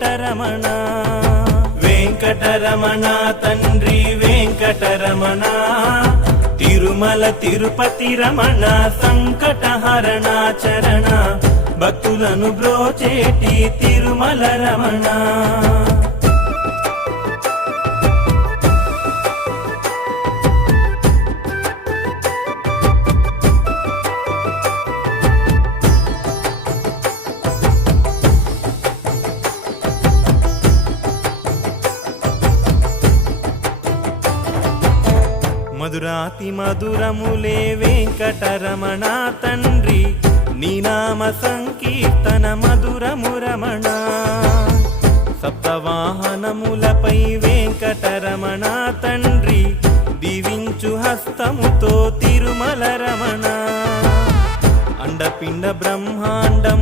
వెంకటరమణ వెంకటరమణ తండ్రి వెంకటరమణ తిరుమల తిరుపతి రమణ సంకటహరణ చరణ భక్తులను బ్రోచేటి తిరుమల రమణ మధురాతి మధురములే వెంకటరమణ తండ్రి నీ నామ సంకీర్తన మధురము రమణ సప్తవాహనములపై వెంకటరమణ తండ్రి దీవించు హస్తముతో తిరుమల రమణ అండపిండ బ్రహ్మాండం